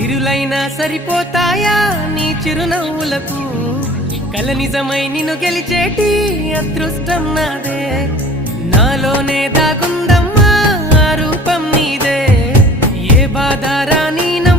సిరులైనా సరిపోతాయా నీ చిరునవ్వులకు కల నిజమై నిన్ను గెలిచేటి అదృష్టం నాదే నాలోనే దాగుందమ్మా ఆ రూపం నీదే ఏ బాధ రాని